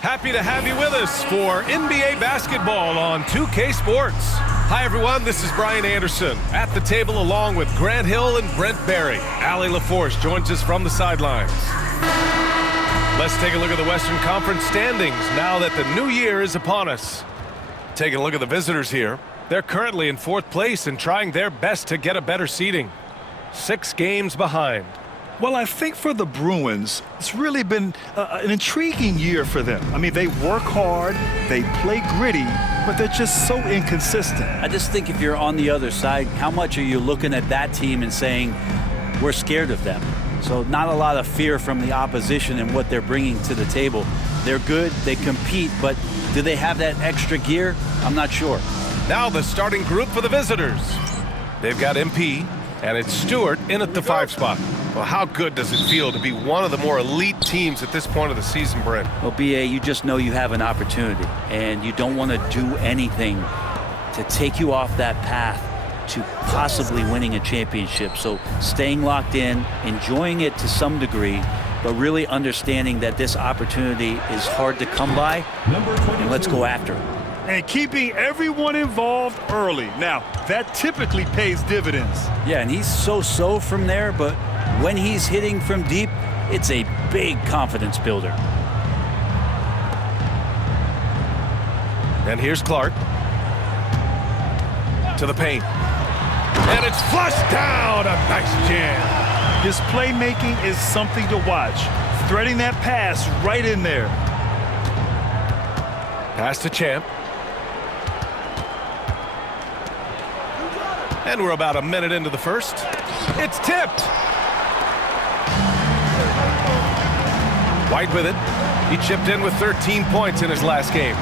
Happy to have you with us for NBA basketball on 2K Sports. Hi, everyone. This is Brian Anderson at the table along with Grant Hill and Brent Barry. Allie LaForce joins us from the sidelines. Let's take a look at the Western Conference standings now that the new year is upon us. Taking a look at the visitors here. They're currently in 4th place and trying their best to get a better seeding. 6 games behind. Well, I think for the Bruins, it's really been an intriguing year for them. I mean, they work hard, they play gritty, but they're just so inconsistent. I just think if you're on the other side, how much are you looking at that team and saying, we're scared of them? So not a lot of fear from the opposition and what they're bringing to the table. They're good, they compete, but do they have that extra gear? I'm not sure. Now the starting group for the visitors. They've got MP, and it's Stewart in at the 5 spot. Well, how good does it feel to be one of the more elite teams at this point of the season, Brent? Well, BA, you just know you have an opportunity, and you don't want to do anything to take you off that path to possibly winning a championship. So staying locked in, enjoying it to some degree, but really understanding that this opportunity is hard to come by, and let's go after it. And keeping everyone involved early. Now, that typically pays dividends. Yeah, and he's so-so from there, but when he's hitting from deep, it's a big confidence builder. And here's Clark. To the paint. And it's flushed down. A nice jam. His playmaking is something to watch. Threading that pass right in there. Pass to Champ. And we're about a minute into the first. It's tipped. White with it. He chipped in with 13 points in his last game.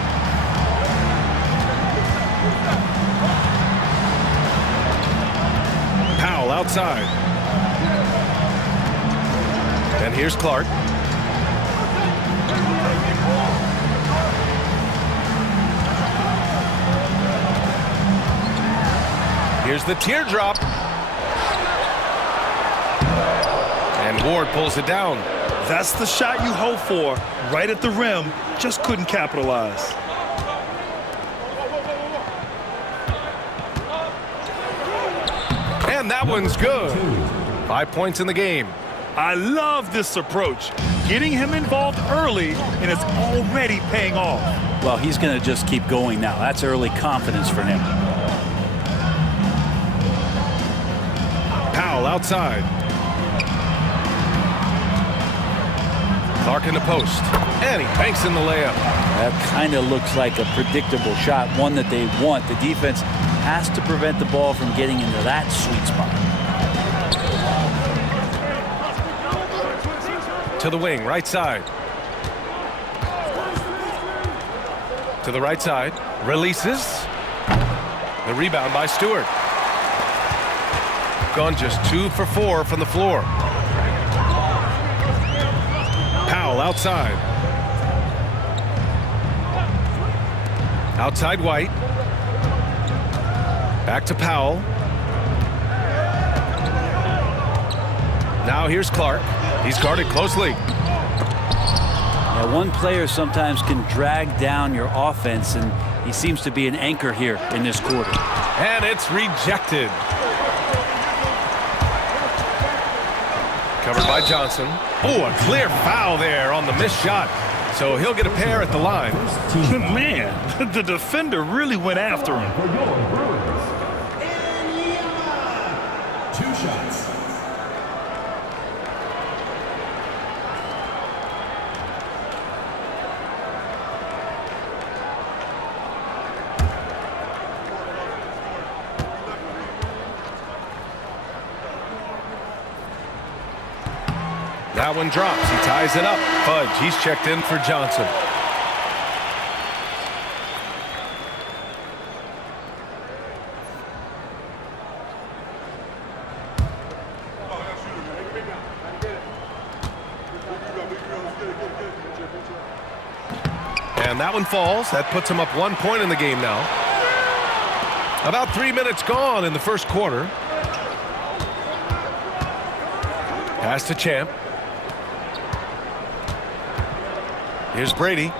Powell outside. And here's Clark. Here's the teardrop. And Ward pulls it down. That's the shot you hope for. Right at the rim. Just couldn't capitalize. And that one's good. 5 points in the game. I love this approach. Getting him involved early, and it's already paying off. Well, he's going to just keep going now. That's early confidence for him. Powell outside. Clark in the post. And he banks in the layup. That kind of looks like a predictable shot, one that they want. The defense has to prevent the ball from getting into that sweet spot. To the wing, right side. To the right side. Releases. The rebound by Stewart. Gone just 2 for 4 from the floor. Powell outside. Outside White. Back to Powell. Now here's Clark. He's guarded closely. Now, one player sometimes can drag down your offense, and he seems to be an anchor here in this quarter. And it's rejected. Covered by Johnson. Oh, a clear foul there on the missed shot. So he'll get a pair at the line. Man, the defender really went after him. 2 shots. That one drops. He ties it up. Fudge, he's checked in for Johnson. And that one falls. That puts him up 1 point in the game now. About 3 minutes gone in the first quarter. Pass to Champ. Here's Brady.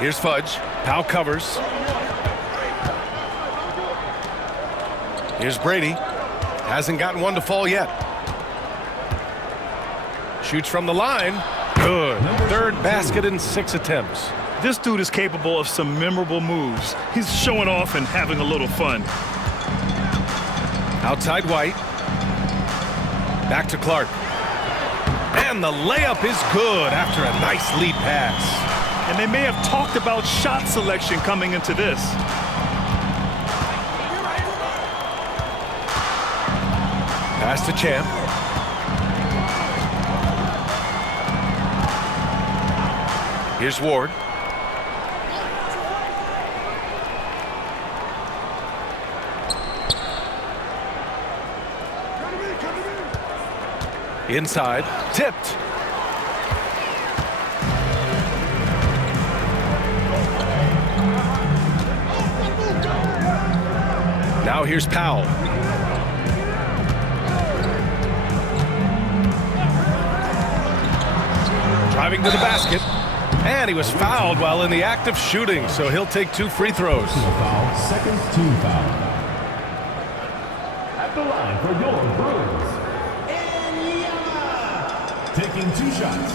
Here's Fudge. Powell covers. Here's Brady. Hasn't gotten one to fall yet. Shoots from the line. Good. Third basket in 6 attempts. This dude is capable of some memorable moves. He's showing off and having a little fun. Outside White. Back to Clark. And the layup is good after a nice lead pass. And they may have talked about shot selection coming into this. Pass to Champ. Here's Ward. Inside, tipped. Now here's Powell. Driving to the basket. And he was fouled while in the act of shooting, so he'll take 2 free throws. Foul, second team foul. At the line for your Bruins, taking 2 shots.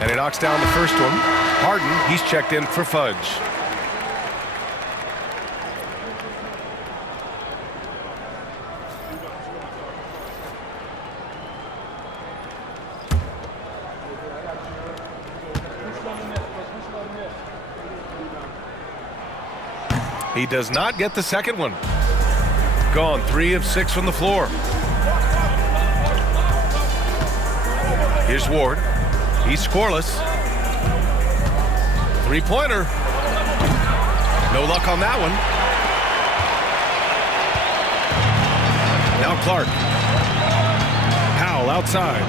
And he knocks down the first one. Harden, he's checked in for Fudge. He does not get the second one. Gone 3 of 6 from the floor. Here's Ward. He's scoreless. 3-pointer. No luck on that one. Now Clark. Powell outside.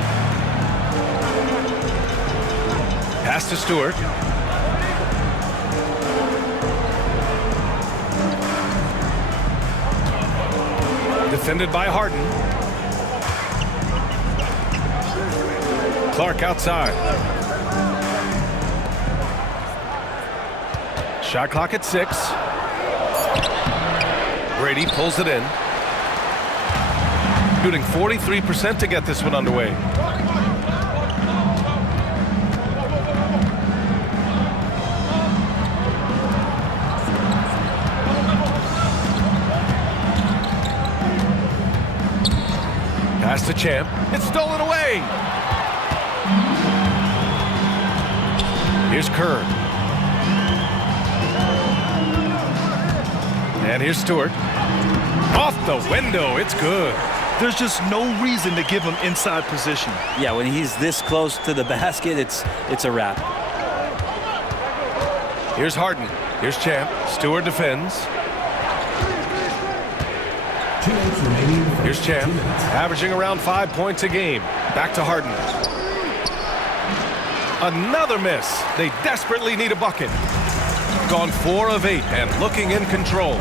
Pass to Stewart. Defended by Harden. Clark outside. Shot clock at 6. Brady pulls it in. Shooting 43% to get this one underway. Pass to Champ. It's stolen away. Here's Kerr. And here's Stewart. Off the window. It's good. There's just no reason to give him inside position. Yeah, when he's this close to the basket, it's a wrap. Here's Harden. Here's Champ. Stewart defends. 2 minutes remaining. Here's Champ. Averaging around 5 points a game. Back to Harden. Another miss. They desperately need a bucket. Gone 4 of 8 and looking in control.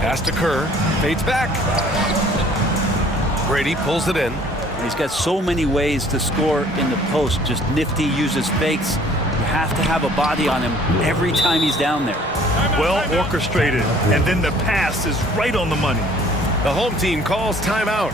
Pass to Kerr. Fades back. Brady pulls it in. He's got so many ways to score in the post. Just nifty, uses fakes. You have to have a body on him every time he's down there. Well orchestrated, and then the pass is right on the money. The home team calls timeout.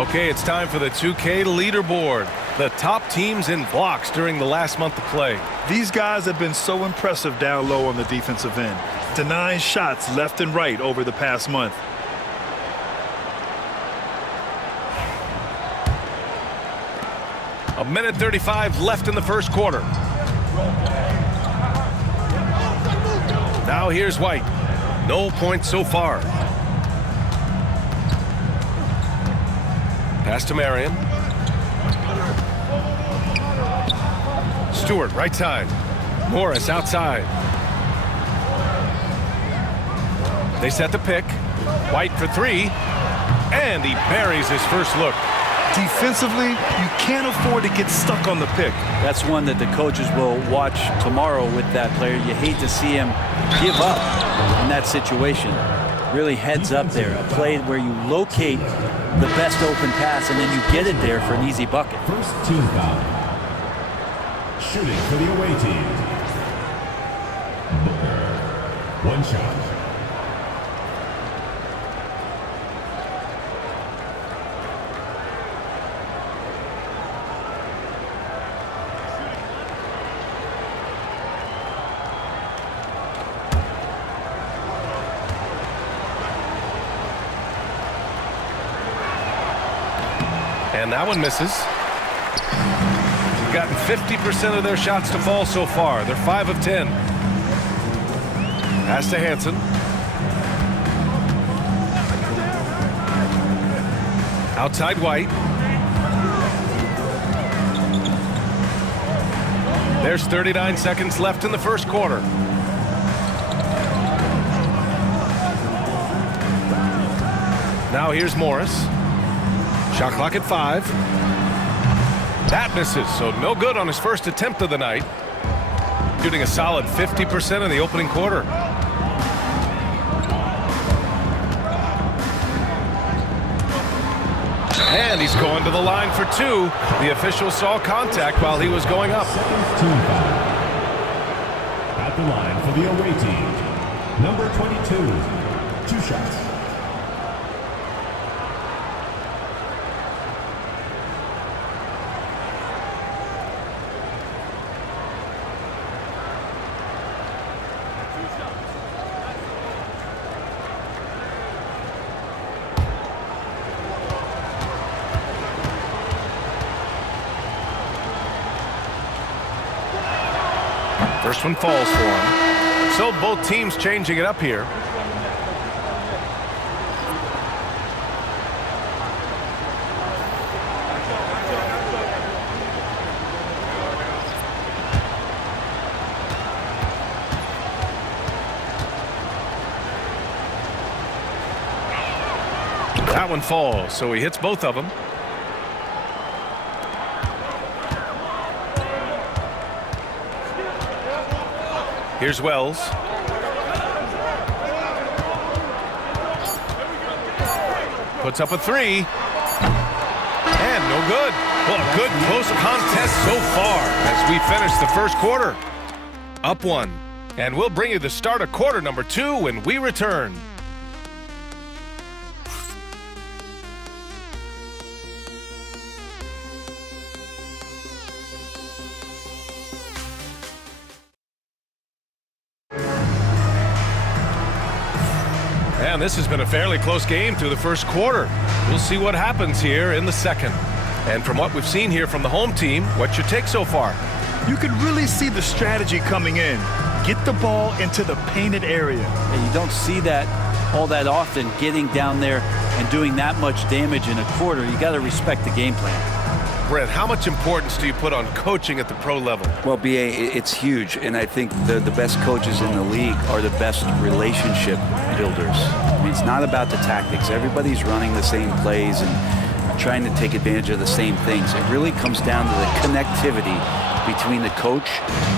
Okay, it's time for the 2K leaderboard. The top teams in blocks during the last month of play. These guys have been so impressive down low on the defensive end, denying shots left and right over the past month. A minute 35 left in the first quarter. Now here's White. No points so far. Pass to Marion. Stewart, right side. Morris outside. They set the pick. White for three. And he buries his first look. Defensively, you can't afford to get stuck on the pick. That's one that the coaches will watch tomorrow with that player. You hate to see him give up in that situation. Really heads up there. A play where you locate the best open pass and then you get it there for an easy bucket. First team foul. Shooting for the away team. Booker. One shot. And that one misses. They've gotten 50% of their shots to fall so far. They're 5 of 10. Pass to Hansen. Outside White. There's 39 seconds left in the first quarter. Now here's Morris. Shot clock at 5. That misses, so no good on his first attempt of the night. Shooting a solid 50% in the opening quarter. And he's going to the line for two. The official saw contact while he was going up. Team foul. At the line for the away team. Number 22. 2 shots. First one falls for him. So both teams changing it up here. That one falls, so he hits both of them. Here's Wells. Puts up a three. And no good. Well, a good close contest so far as we finish the first quarter. Up 1. And we'll bring you the start of quarter number 2 when we return. And this has been a fairly close game through the first quarter. We'll see what happens here in the second. And from what we've seen here from the home team, what's your take so far? You can really see the strategy coming in. Get the ball into the painted area. And you don't see that all that often, getting down there and doing that much damage in a quarter. You got to respect the game plan. Brent, how much importance do you put on coaching at the pro level? Well, B.A., it's huge, and I think the best coaches in the league are the best relationship builders. I mean, it's not about the tactics. Everybody's running the same plays and trying to take advantage of the same things. It really comes down to the connectivity between the coach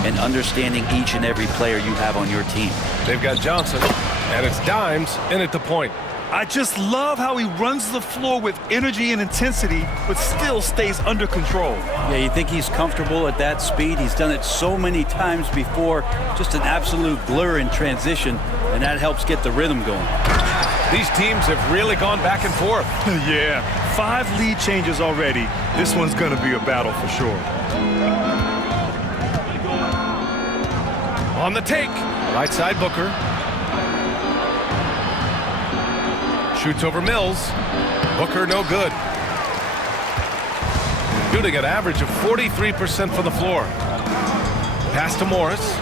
and understanding each and every player you have on your team. They've got Johnson, and it's Dimes in at the point. I just love how he runs the floor with energy and intensity, but still stays under control. Yeah, you think he's comfortable at that speed? He's done it so many times before. Just an absolute blur in transition. and that helps get the rhythm going. These teams have really gone back and forth. Yeah, 5 lead changes already. This one's going to be a battle for sure. On the take, right side Booker. Shoots over Mills. Booker no good. Shooting an average of 43% from the floor. Pass to Morris.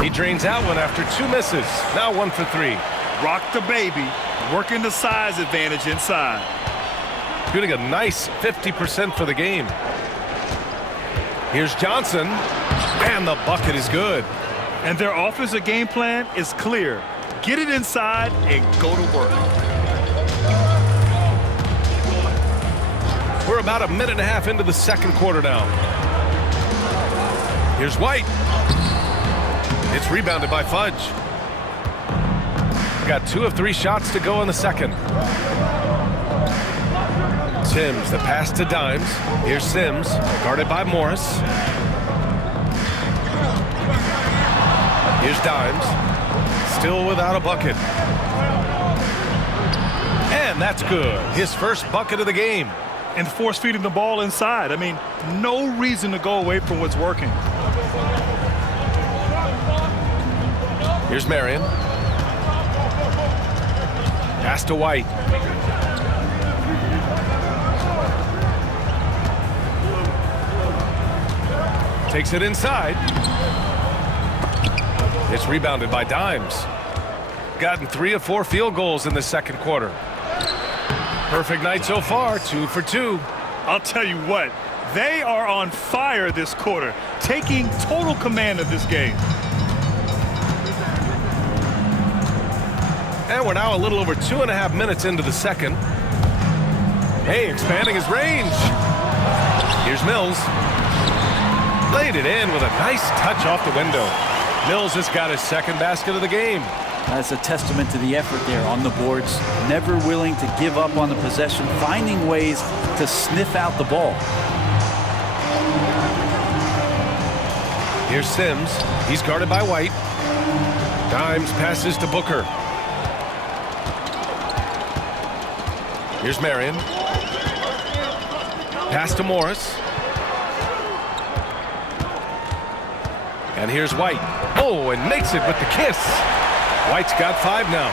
He drains out one after 2 misses. Now 1 for 3. Rock the baby, working the size advantage inside. Shooting a nice 50% for the game. Here's Johnson, and the bucket is good. And their offensive game plan is clear. Get it inside and go to work. We're about a minute and a half into the second quarter now. Here's White. It's rebounded by Fudge. Got 2 of 3 shots to go in the second. Sims, the pass to Dimes. Here's Sims, guarded by Morris. Here's Dimes, still without a bucket. And that's good. His first bucket of the game. And force feeding the ball inside. I mean, no reason to go away from what's working. Here's Marion. Pass to White. Takes it inside. It's rebounded by Dimes. Gotten 3 of 4 field goals in the second quarter. Perfect night so far, 2 for 2. I'll tell you what, they are on fire this quarter, taking total command of this game. And we're now a little over 2.5 minutes into the second. Hey, expanding his range. Here's Mills. Laid it in with a nice touch off the window. Mills has got his second basket of the game. That's a testament to the effort there on the boards. Never willing to give up on the possession, finding ways to sniff out the ball. Here's Sims. He's guarded by White. Dimes passes to Booker. Here's Marion. Pass to Morris. And here's White. Oh, and makes it with the kiss. White's got 5 now.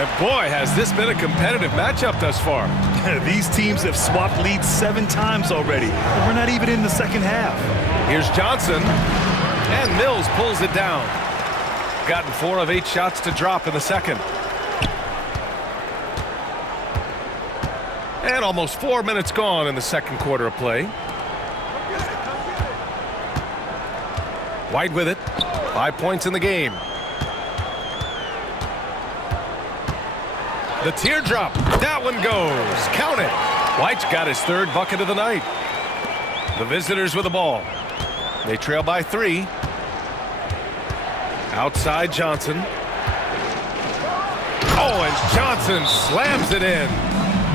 And boy, has this been a competitive matchup thus far. These teams have swapped leads 7 times already. And we're not even in the second half. Here's Johnson. And Mills pulls it down. Gotten 4 of 8 shots to drop in the second. And almost 4 minutes gone in the second quarter of play. White with it. 5 points in the game. The teardrop. That one goes. Count it. White's got his 3rd bucket of the night. The visitors with the ball. They trail by 3. Outside Johnson. Oh, and Johnson slams it in.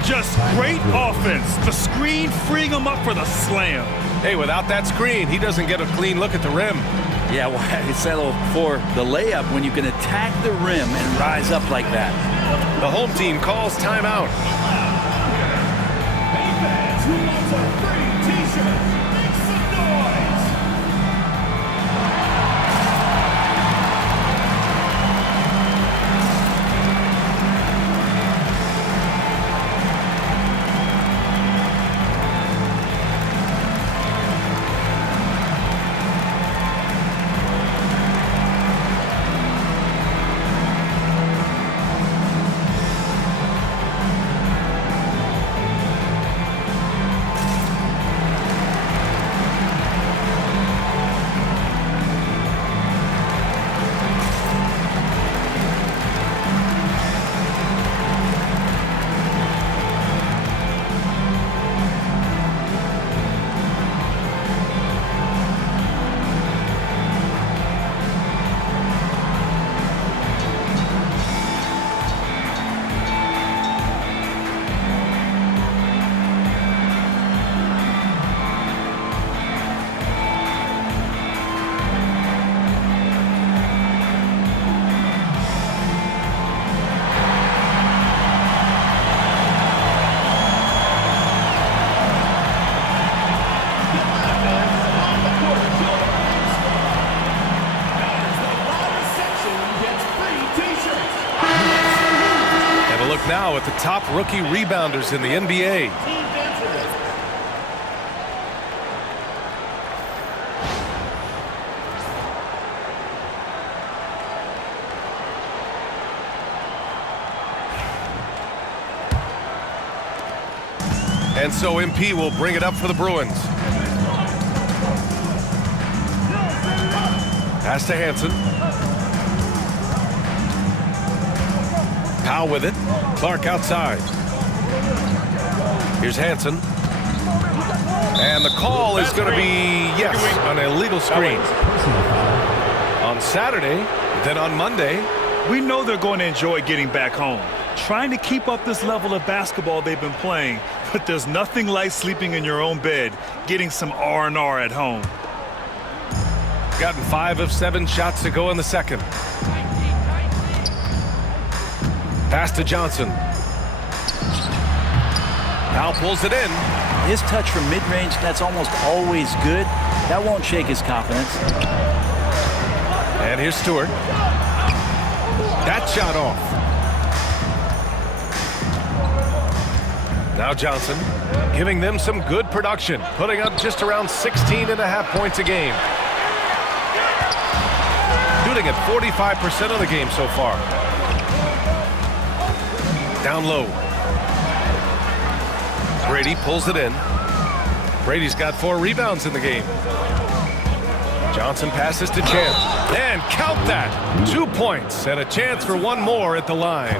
Just great offense. The screen freeing him up for the slam. Hey, without that screen, he doesn't get a clean look at the rim. Yeah, why settle for the layup when you can attack the rim and rise up like that? The home team calls timeout. Hey fans, who wants a free t-shirt? Make some noise! top rookie rebounders in the NBA. And so MP will bring it up for the Bruins. Pass to Hansen. Powell with it. Clark outside. Here's Hansen. And the call is going to be, yes, an illegal screen. On Saturday, then on Monday. We know they're going to enjoy getting back home. Trying to keep up this level of basketball they've been playing, but there's nothing like sleeping in your own bed, getting some R&R at home. Gotten 5 of 7 shots to go in the second. Pass to Johnson. Now pulls it in. His touch from mid-range, that's almost always good. That won't shake his confidence. And here's Stewart. That shot off. Now Johnson giving them some good production, putting up just around 16.5 points a game. Shooting at 45% of the game so far. Down low. Brady pulls it in. Brady's got 4 rebounds in the game. Johnson passes to Champ. And count that. 2 points and a chance for one more at the line.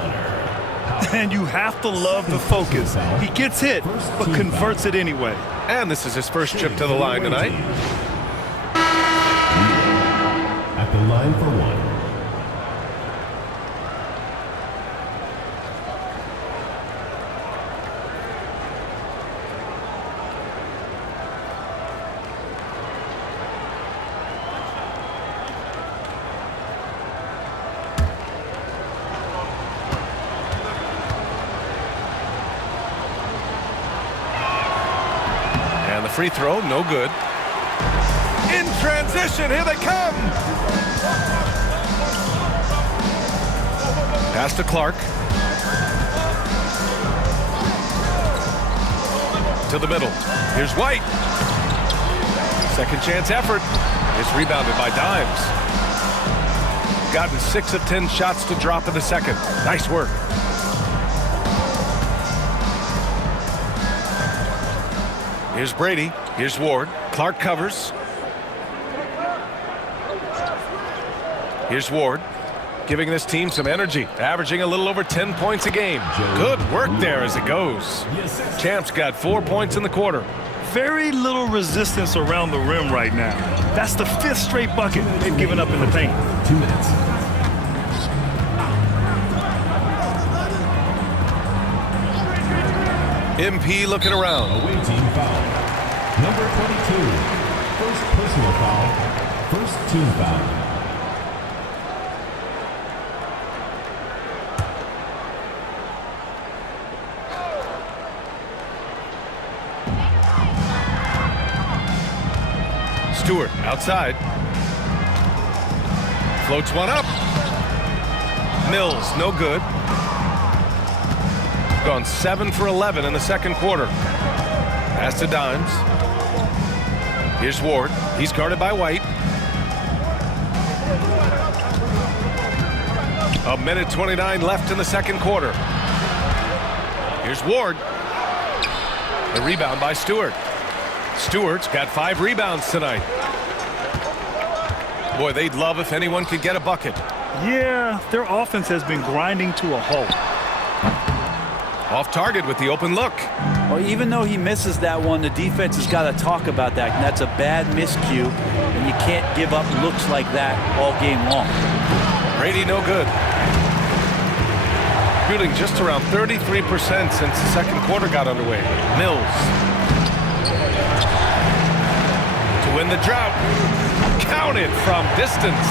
And you have to love the focus. He gets hit, but converts it anyway. And this is his first trip to the line tonight. At the line for one. Free throw, no good. In transition, here they come. Pass to Clark. To the middle. Here's White. Second chance effort. It's rebounded by Dimes. Gotten 6 of 10 shots to drop in the second. Nice work. Here's Brady. Here's Ward. Clark covers. Here's Ward, giving this team some energy, averaging a little over 10 points a game. Good work there as it goes. Champ's got 4 points in the quarter. Very little resistance around the rim right now. That's the 5th straight bucket they've given up in the paint. 2 minutes. MP looking around. Away team foul. Number 22. First personal foul. First team foul. Stewart outside. Floats one up. Mills, no good. Gone 7 for 11 in the second quarter. Pass to Dimes. Here's Ward. He's guarded by White. 1:29 left in the second quarter. Here's Ward. The rebound by Stewart. Stewart's got 5 rebounds tonight. Boy, they'd love if anyone could get a bucket. Yeah, their offense has been grinding to a halt. Off target with the open look. Well, even though he misses that one, the defense has got to talk about that. And that's a bad miscue, and you can't give up looks like that all game long. Brady, no good. Shooting just around 33% since the second quarter got underway. Mills. To win the drought. Counted from distance.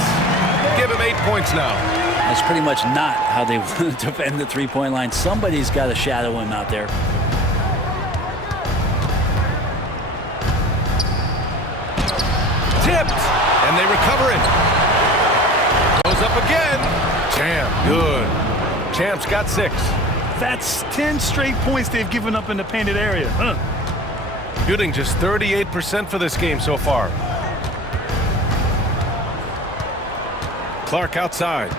Give him 8 points now. That's pretty much not how they want to defend the three-point line. Somebody's got to shadow him out there. Tipped, and they recover it. Goes up again. Champ, good. Champ's got 6. That's 10 straight points they've given up in the painted area. Shooting just 38% for this game so far. Clark outside.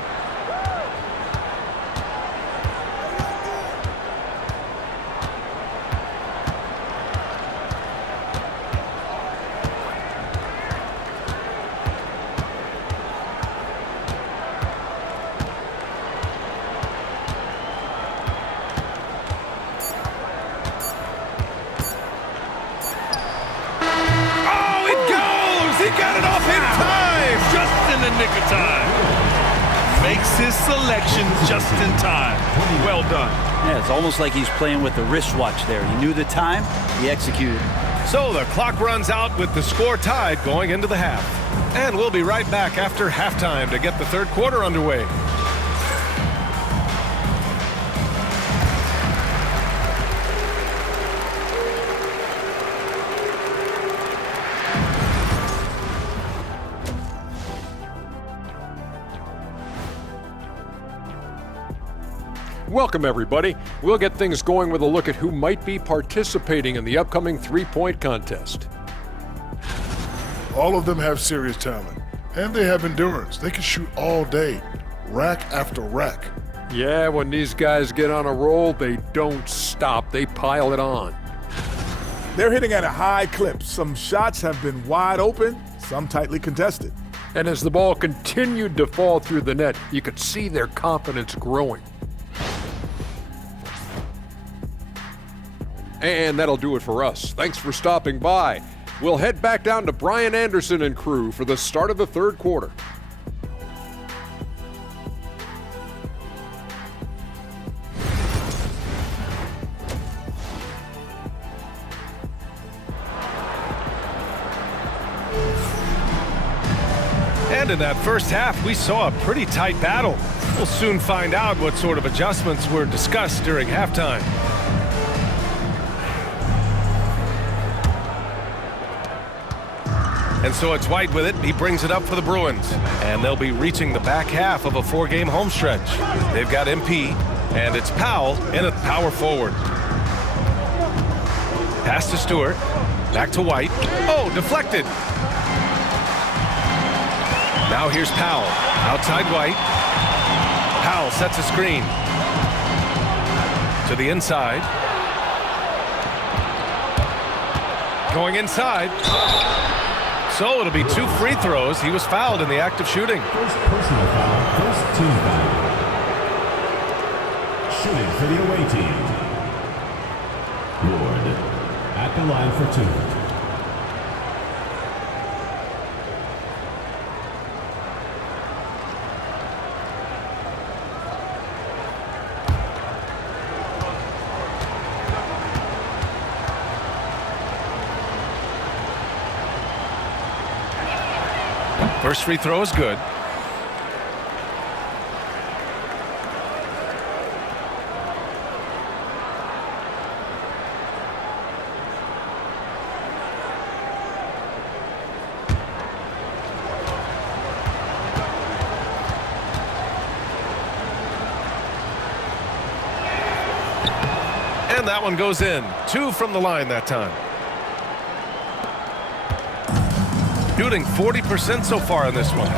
Nick of time. Makes his selection just in time. Well done. Yeah, it's almost like he's playing with the wristwatch there. He knew the time, he executed. So the clock runs out with the score tied going into the half. And we'll be right back after halftime to get the third quarter underway. Welcome, everybody. We'll get things going with a look at who might be participating in the upcoming three-point contest. All of them have serious talent, and they have endurance. They can shoot all day, rack after rack. Yeah, when these guys get on a roll, they don't stop. They pile it on. They're hitting at a high clip. Some shots have been wide open, some tightly contested. And as the ball continued to fall through the net, you could see their confidence growing. And that'll do it for us. Thanks for stopping by. We'll head back down to Brian Anderson and crew for the start of the third quarter. And in that first half, we saw a pretty tight battle. We'll soon find out what sort of adjustments were discussed during halftime. And so it's White with it. He brings it up for the Bruins. And they'll be reaching the back half of a four-game homestretch. They've got MP, and it's Powell in at power forward. Pass to Stewart. Back to White. Oh, deflected. Now here's Powell. Outside White. Powell sets a screen. To the inside. Going inside. So it'll be 2 free throws. He was fouled in the act of shooting. First personal foul, first team foul. Shooting for the away team. Ward at the line for 2. First free throw is good. And that one goes in. 2 from the line that time. Shooting 40% so far in this one.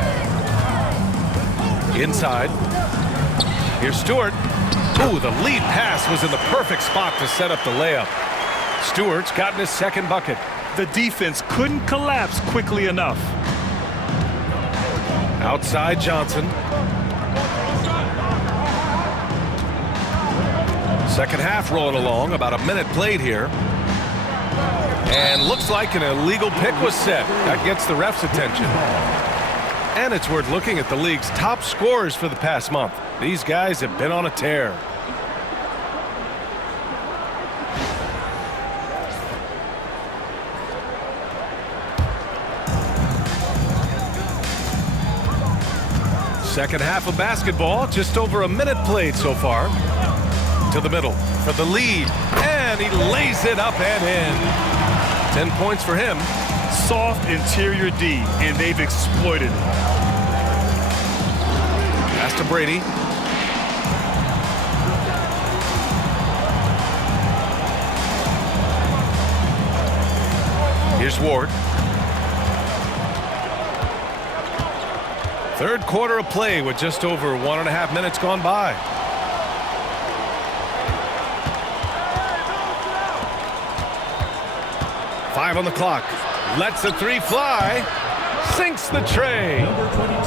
Inside. Here's Stewart. Ooh, the lead pass was in the perfect spot to set up the layup. Stewart's gotten his second bucket. The defense couldn't collapse quickly enough. Outside Johnson. Second half rolling along. About a minute played here. And looks like an illegal pick was set. That gets the ref's attention. And it's worth looking at the league's top scorers for the past month. These guys have been on a tear. Second half of basketball, just over a minute played so far. To the middle for the lead. And he lays it up and in. 10 points for him. Soft interior D, and they've exploited it. Pass to Brady. Here's Ward. Third quarter of play with just over 1.5 minutes gone by. Five on the clock. Lets the three fly. Sinks the tray.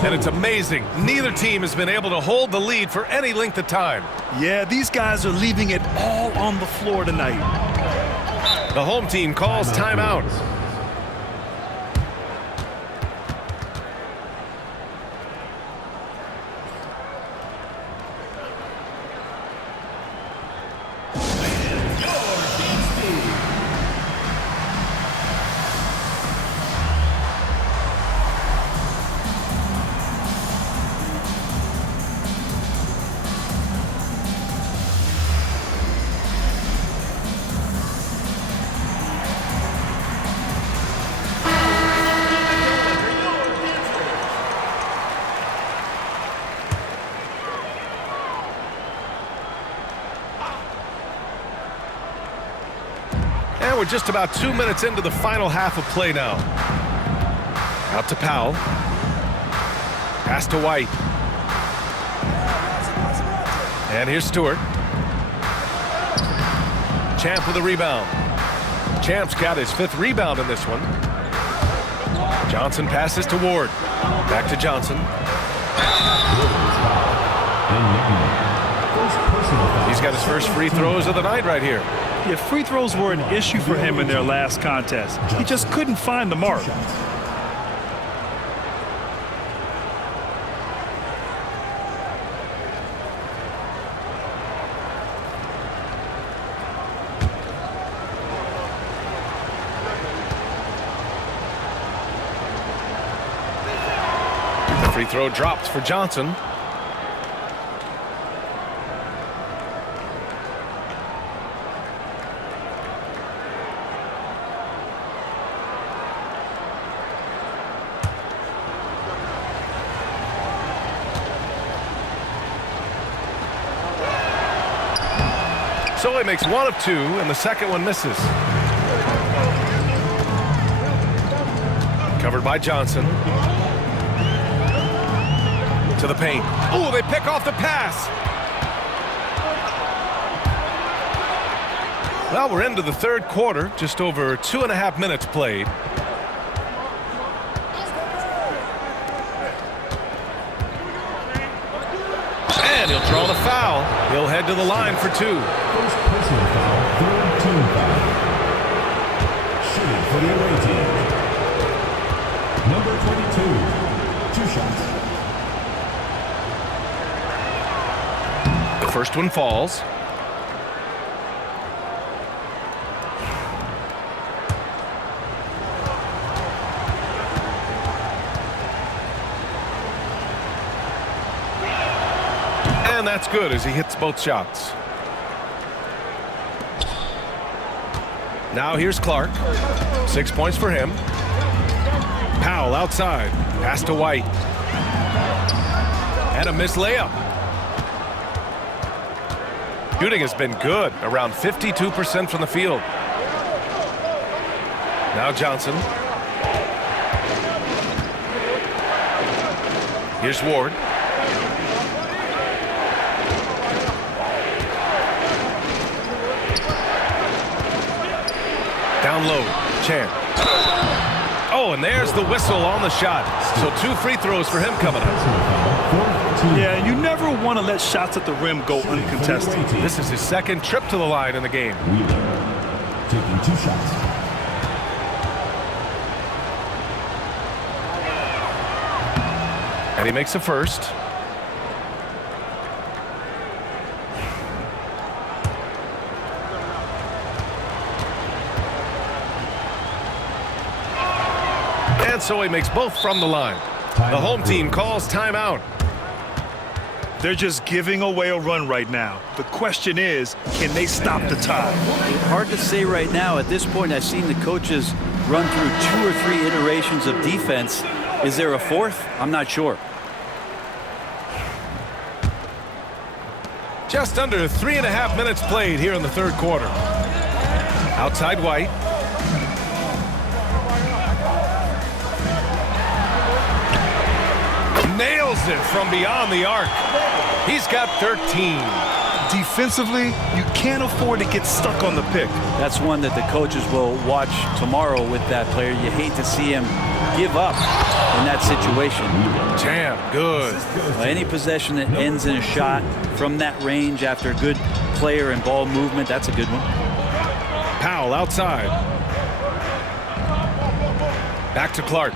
And it's amazing. Neither team has been able to hold the lead for any length of time. Yeah, these guys are leaving it all on the floor tonight. The home team calls timeout. And we're just about 2 minutes into the final half of play now. Out to Powell. Pass to White. And here's Stewart. Champ with a rebound. Champ's got his 5th rebound in this one. Johnson passes to Ward. Back to Johnson. He's got his first free throws of the night right here. Yeah, free throws were an issue for him in their last contest. He just couldn't find the mark. The free throw drops for Johnson. So he makes 1 of 2, and the second one misses. Covered by Johnson. To the paint. Oh, they pick off the pass. Well, we're into the third quarter, just over 2.5 minutes played. And he'll draw the foul. He'll head to the line for 2. First personal foul, third team foul. Shooting for the away team. Number 22, 2 shots. The first one falls. And that's good as he hits both shots. Now here's Clark. 6 points for him. Powell outside. Pass to White. And a missed layup. Shooting has been good, around 52% from the field. Now Johnson. Here's Ward. Down low, Champ. Oh, and there's the whistle on the shot. So 2 free throws for him coming up. Yeah, you never want to let shots at the rim go uncontested. This is his second trip to the line in the game. Wheeler taking 2 shots. And he makes the first. And so he makes both from the line. The home team calls timeout. They're just giving away a run right now. The question is, can they stop the tide? Hard to say right now. At this point, I've seen the coaches run through 2 or 3 iterations of defense. Is there a 4th? I'm not sure. Just under 3.5 minutes played here in the third quarter. Outside White. nails it from beyond the arc. He's got 13. Defensively, you can't afford to get stuck on the pick. That's one that the coaches will watch tomorrow with that player. You hate to see him give up in that situation. Jam, good. Any possession that ends in a shot from that range after a good player and ball movement, that's a good one. Powell outside. Back to Clark.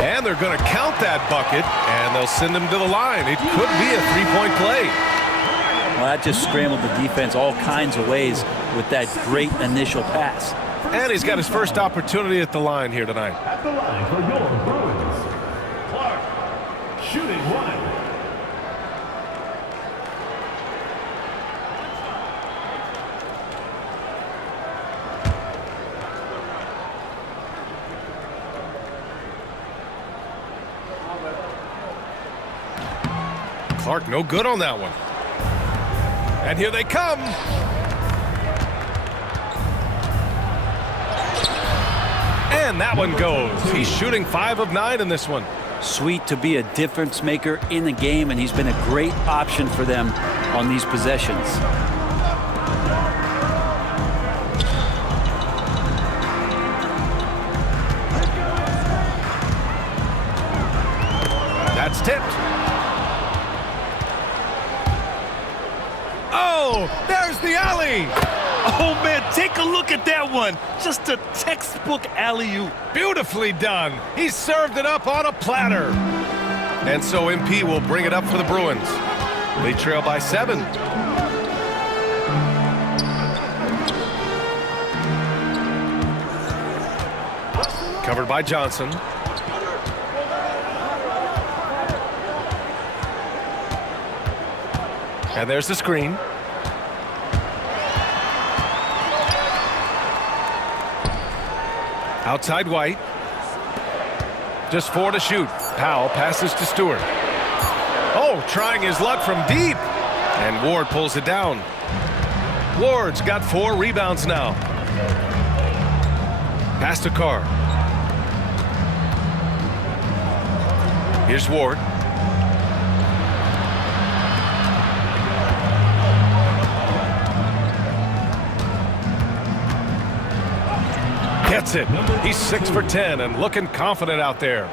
And they're going to count that bucket, and they'll send him to the line. It could be a three-point play. Well, that just scrambled the defense all kinds of ways with that great initial pass. And he's got his first opportunity at the line here tonight. At the line for your Bruins, Clark, shooting one. Clark no good on that one. And here they come. And that one goes. He's shooting 5 of 9 in this one. Sweet to be a difference maker in the game, and he's been a great option for them on these possessions. That's tipped. Oh, there's the alley. Oh, man, take a look at that one. Just a textbook alley-oop. Beautifully done. He served it up on a platter. And so MP will bring it up for the Bruins. They trail by 7. Covered by Johnson. And there's the screen. Outside White. Just 4 to shoot. Powell passes to Stewart. Oh, trying his luck from deep. And Ward pulls it down. Ward's got 4 rebounds now. Pass to Carr. Here's Ward. Gets it. He's 6 for 10 and looking confident out there.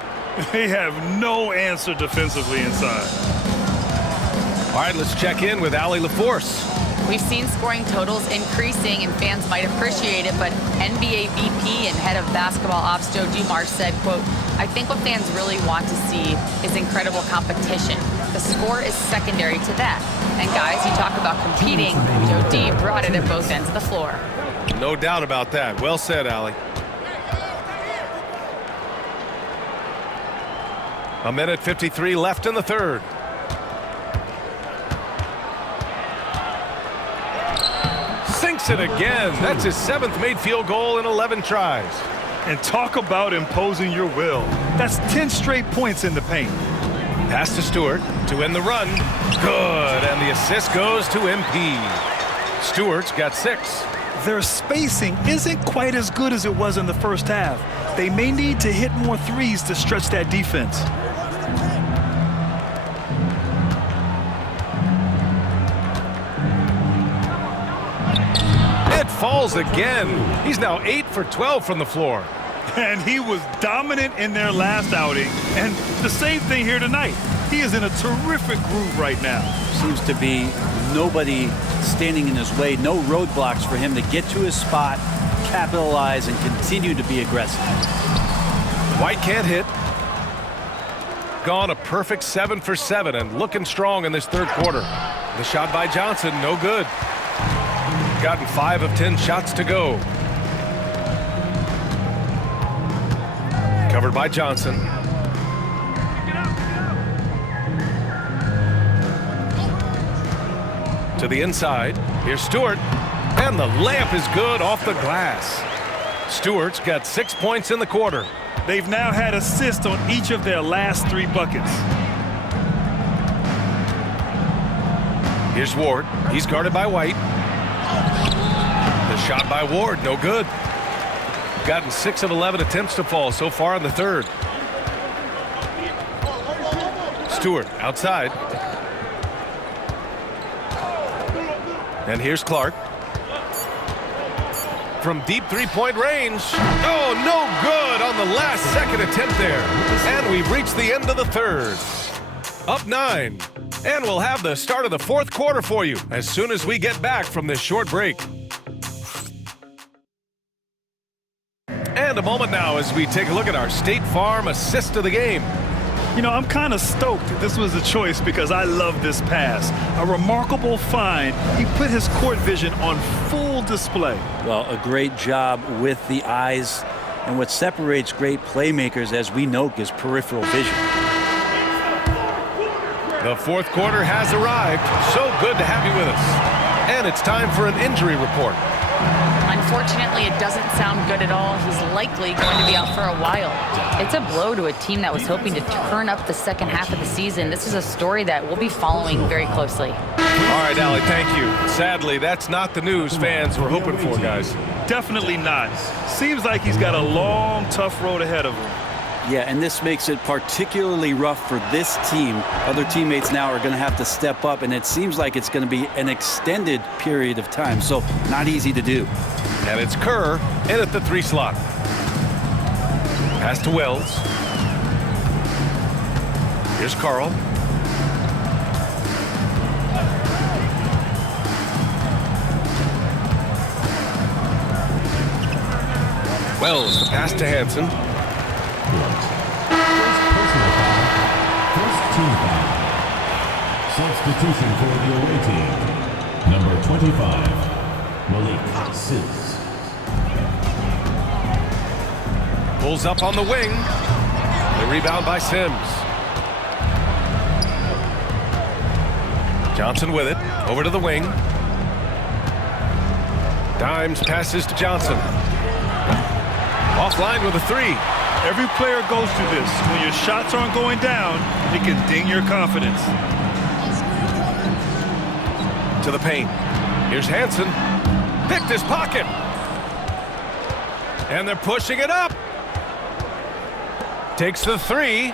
They have no answer defensively inside. All right, let's check in with Allie LaForce. We've seen scoring totals increasing, and fans might appreciate it, but NBA VP and head of basketball ops Joe Dumars said, quote, "I think what fans really want to see is incredible competition. The score is secondary to that. And guys, you talk about competing. Joe D brought it at both ends of the floor." No doubt about that. Well said, Allie. A minute 53 left in the third. Sinks it again. That's his 7th made field goal in 11 tries. And talk about imposing your will. That's 10 straight points in the paint. Pass to Stewart to end the run. Good, and the assist goes to MP. Stewart's got 6. Their spacing isn't quite as good as it was in the first half. They may need to hit more threes to stretch that defense. It falls again. He's now 8 for 12 from the floor. And he was dominant in their last outing. And the same thing here tonight. He is in a terrific groove right now. Seems to be nobody standing in his way, no roadblocks for him to get to his spot, capitalize, and continue to be aggressive. White can't hit. Gone a perfect 7 for 7 and looking strong in this third quarter. The shot by Johnson, no good. Gotten 5 of 10 shots to go. Covered by Johnson. To the inside. Here's Stewart. And the layup is good off the glass. Stewart's got 6 points in the quarter. They've now had assists on each of their last 3 buckets. Here's Ward. He's guarded by White. The shot by Ward, no good. Gotten 6 of 11 attempts to fall so far in the third. Stewart outside. And here's Clark. From deep three-point range. Oh, no good on the last second attempt there. And we've reached the end of the third. Up 9. And we'll have the start of the fourth quarter for you as soon as we get back from this short break. And a moment now as we take a look at our State Farm assist of the game. You know, I'm kind of stoked this was a choice because I love this pass. A remarkable find. He put his court vision on full display. Well, a great job with the eyes. And what separates great playmakers, as we know, is peripheral vision. The fourth quarter has arrived. So good to have you with us. And it's time for an injury report. Unfortunately, it doesn't sound good at all. He's likely going to be out for a while. It's a blow to a team that was hoping to turn up the second half of the season. This is a story that we'll be following very closely. All right, Allie, thank you. Sadly, that's not the news fans were hoping for, guys. Definitely not. Seems like he's got a long, tough road ahead of him. Yeah, and this makes it particularly rough for this team. Other teammates now are going to have to step up, and it seems like it's going to be an extended period of time, so not easy to do. And it's Kerr in at the 3 slot. Pass to Wells. Here's Carl. Wells, the pass to Hansen. First team foul. Substitution for the away team. Number 25, Malik Sims. Pulls up on the wing. The rebound by Sims. Johnson with it. Over to the wing. Dimes passes to Johnson. Offline with a 3. Every player goes through this. When your shots aren't going down, it can ding your confidence. To the paint. Here's Hansen. Picked his pocket. And they're pushing it up. Takes the 3.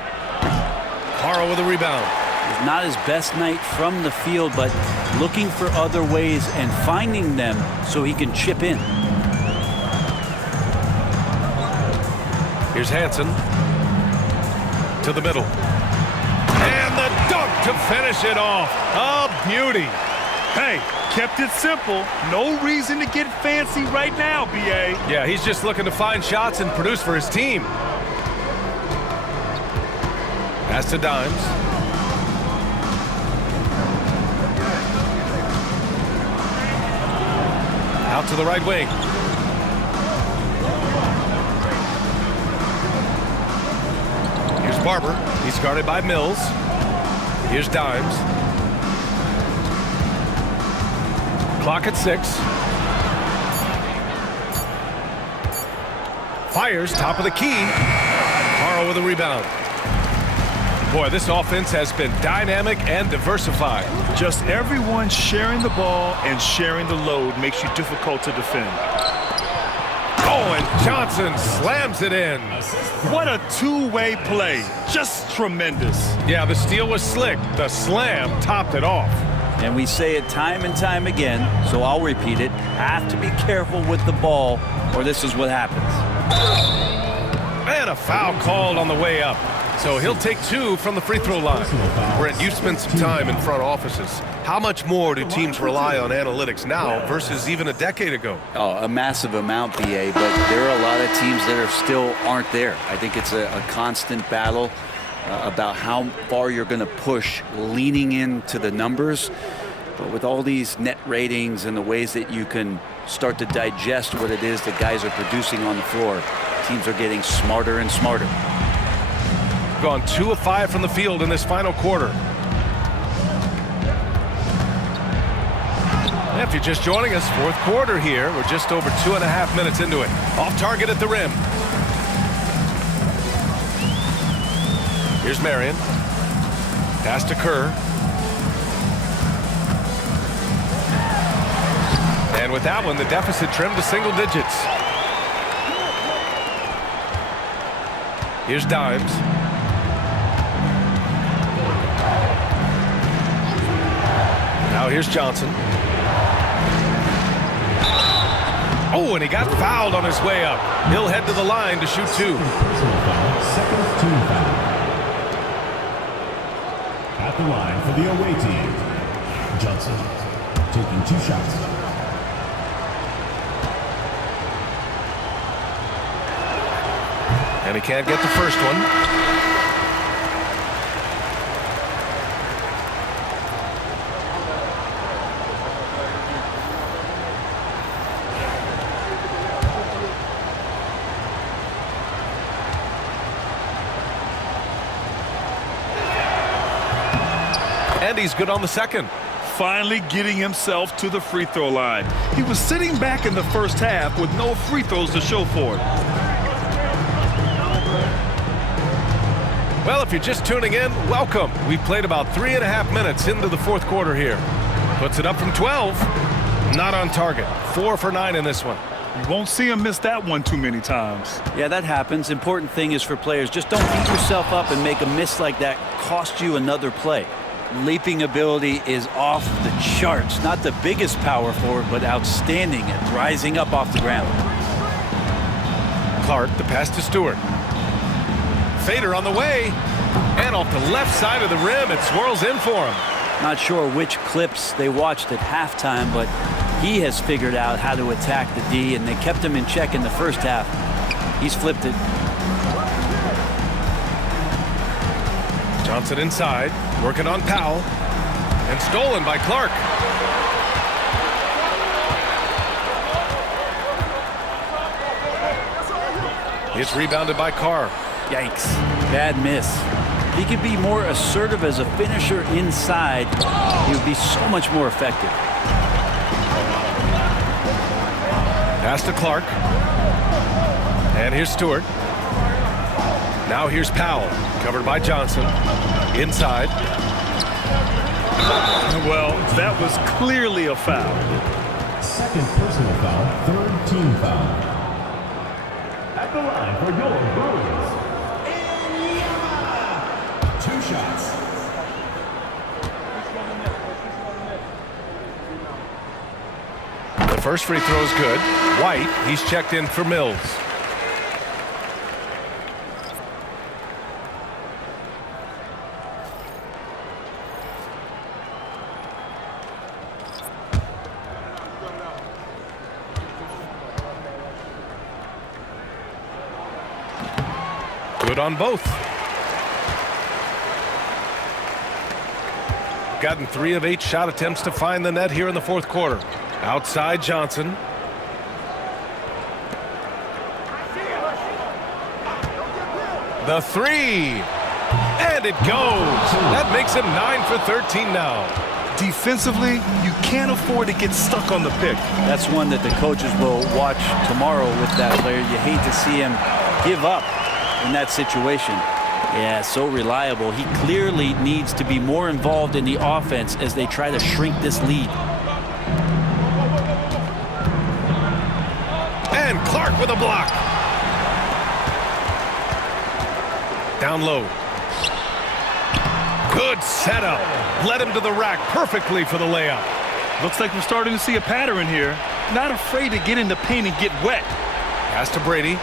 Carl with a rebound. It's not his best night from the field, but looking for other ways and finding them so he can chip in. Here's Hansen. To the middle. And the dunk to finish it off. A beauty. Hey, kept it simple. No reason to get fancy right now, B.A. Yeah, he's just looking to find shots and produce for his team. Pass to Dimes. Out to the right wing. Here's Barber. He's guarded by Mills. Here's Dimes. Clock at 6. Fires, top of the key. Carl with a rebound. Boy, this offense has been dynamic and diversified. Just everyone sharing the ball and sharing the load makes you difficult to defend. Oh, and Johnson slams it in. What a two-way play. Just tremendous. Yeah, the steal was slick. The slam topped it off. And we say it time and time again, so I'll repeat it. Have to be careful with the ball, or this is what happens. And a foul called on the way up. So he'll take 2 from the free throw line. Brent, you've spent some time in front offices. How much more do teams rely on analytics now versus even a decade ago? Oh, a massive amount, BA, but there are a lot of teams that are still aren't there. I think it's a constant battle about how far you're going to push, leaning into the numbers. But with all these net ratings and the ways that you can start to digest what it is that guys are producing on the floor, teams are getting smarter and smarter. Gone 2 of 5 from the field in this final quarter. If you're just joining us, fourth quarter here. We're just over 2.5 minutes into it. Off target at the rim. Here's Marion. Pass to Kerr. And with that one, the deficit trimmed to single digits. Here's Dimes. Now here's Johnson. Oh, and he got fouled on his way up. He'll head to the line to shoot 2. Personal foul, second team foul. At the line for the away team, Johnson taking 2 shots. And he can't get the first one. And he's good on the second. Finally getting himself to the free throw line. He was sitting back in the first half with no free throws to show for it. Well, if you're just tuning in, welcome. We've played about 3.5 minutes into the fourth quarter here. Puts it up from 12. Not on target. 4 for 9 in this one. You won't see him miss that one too many times. Yeah, that happens. Important thing is for players, just don't beat yourself up and make a miss like that cost you another play. Leaping ability is off the charts. Not the biggest power forward, but outstanding at rising up off the ground. Clark, the pass to Stewart. Fader on the way. And off the left side of the rim, it swirls in for him. Not sure which clips they watched at halftime, but he has figured out how to attack the D, and they kept him in check in the first half. He's flipped it. Johnson inside, working on Powell, and stolen by Clark. It's rebounded by Carr. Yikes. Bad miss. He could be more assertive as a finisher inside. He would be so much more effective. Pass to Clark. And here's Stewart. Now here's Powell, covered by Johnson. Inside. Well, that was clearly a foul. Second personal foul, third team foul. At the line for your Bruins, 2 shots. The first free throw is good. White, he's checked in for Mills. Good on both. Gotten 3 of 8 shot attempts to find the net here in the fourth quarter. Outside Johnson. The 3. And it goes. That makes him 9 for 13 now. Defensively, you can't afford to get stuck on the pick. That's one that the coaches will watch tomorrow with that player. You hate to see him give up in that situation. Yeah, so reliable. He clearly needs to be more involved in the offense as they try to shrink this lead. And Clark with a block. Down low. Good setup. Led him to the rack perfectly for the layup. Looks like we're starting to see a pattern here. Not afraid to get in the paint and get wet. Pass to Brady.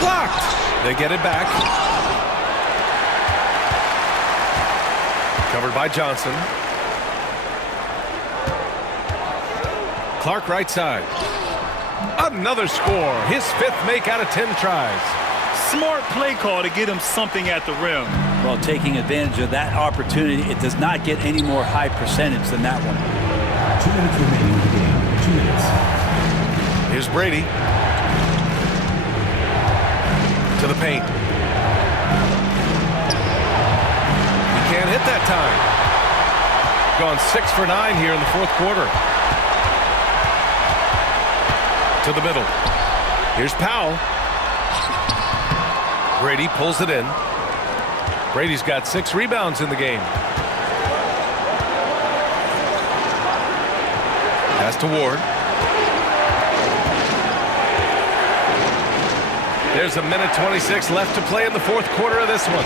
Blocked. They get it back. Covered by Johnson. Clark right side. Another score. His 5th make out of 10 tries. Smart play call to get him something at the rim. Well, taking advantage of that opportunity, it does not get any more high percentage than that one. 2 minutes remaining in the game. 2 minutes. Here's Brady. To the paint. He can't hit that time. Gone 6 for 9 here in the fourth quarter. To the middle. Here's Powell. Brady pulls it in. Brady's got 6 rebounds in the game. Pass to Ward. There's a minute 26 left to play in the fourth quarter of this one.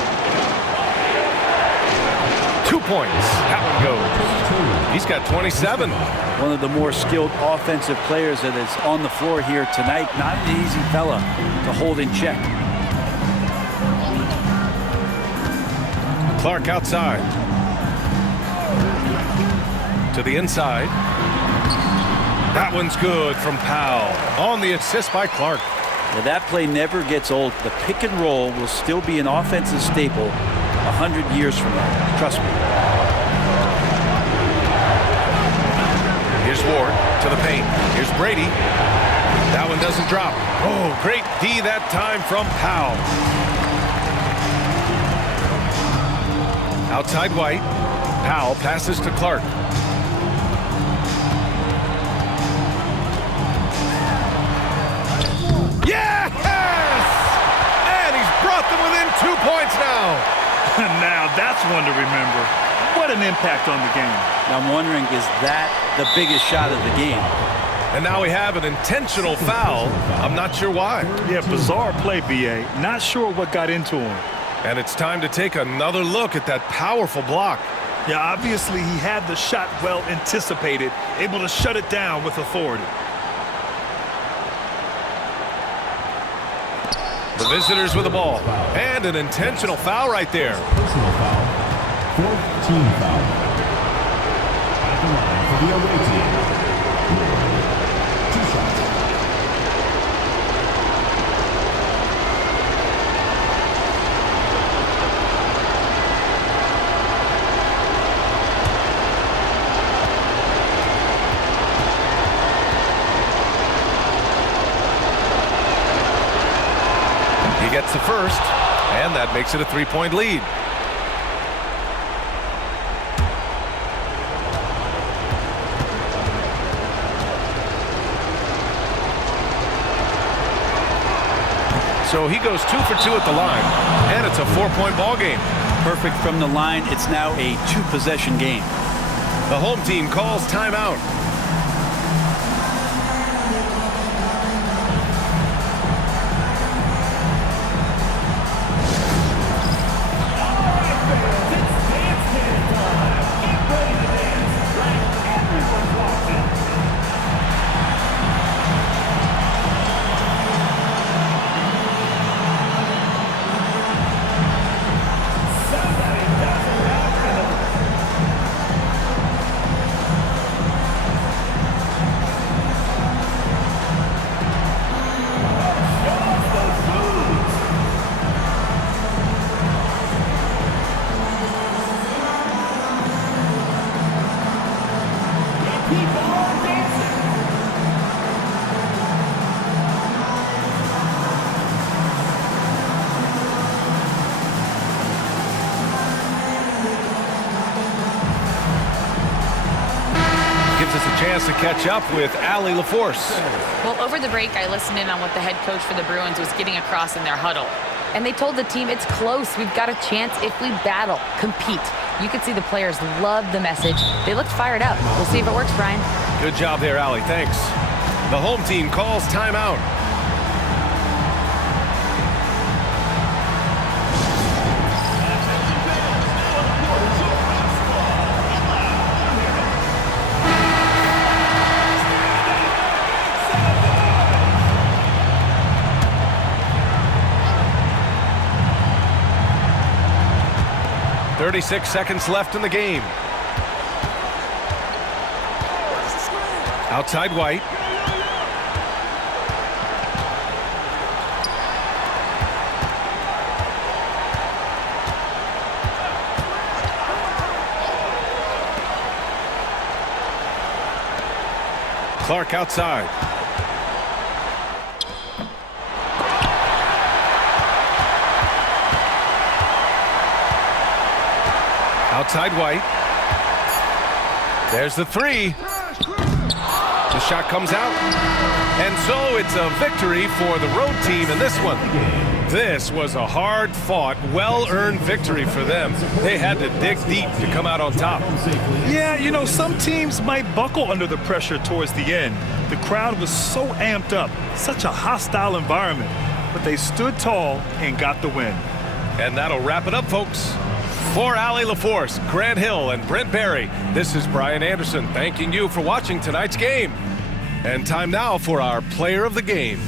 points. That one goes. He's got 27. One of the more skilled offensive players that is on the floor here tonight. Not an easy fella to hold in check. Clark outside. To the inside. That one's good from Powell. On the assist by Clark. Now that play never gets old. The pick and roll will still be an offensive staple 100 years from now. Trust me. Here's Ward to the paint. Here's Brady. That one doesn't drop. Oh, great D that time from Powell. Outside White. Powell passes to Clark. Yes! And he's brought them within 2 points now. Now that's one to remember. What an impact on the game. Now I'm wondering, is that the biggest shot of the game? And now we have an intentional foul. I'm not sure why. Yeah, bizarre play, B.A. Not sure what got into him. And it's time to take another look at that powerful block. Yeah, obviously he had the shot well anticipated, able to shut it down with authority. The visitors with the ball. And an intentional foul right there. Personal foul. 4th team foul. At the line for the away team. 2 shots. He gets the first, and that makes it a 3-point lead. So he goes 2 for 2 at the line, and it's a 4-point ball game. Perfect from the line. It's now a 2-possession game. The home team calls timeout. Gives us a chance to catch up with Allie LaForce. Well, over the break, I listened in on what the head coach for the Bruins was getting across in their huddle. And they told the team, it's close. We've got a chance if we battle, compete. You could see the players love the message. They looked fired up. We'll see if it works, Brian. Good job there, Allie. Thanks. The home team calls timeout. .36 seconds left in the game. Outside White. Clark outside. Outside White. There's the three. The shot comes out. And so it's a victory for the road team in this one. This was a hard-fought, well-earned victory for them. They had to dig deep to come out on top. Yeah, you know, some teams might buckle under the pressure towards the end. The crowd was so amped up, such a hostile environment. But they stood tall and got the win. And that'll wrap it up, folks. For Allie LaForce, Grant Hill, and Brent Barry, this is Brian Anderson thanking you for watching tonight's game. And time now for our player of the game.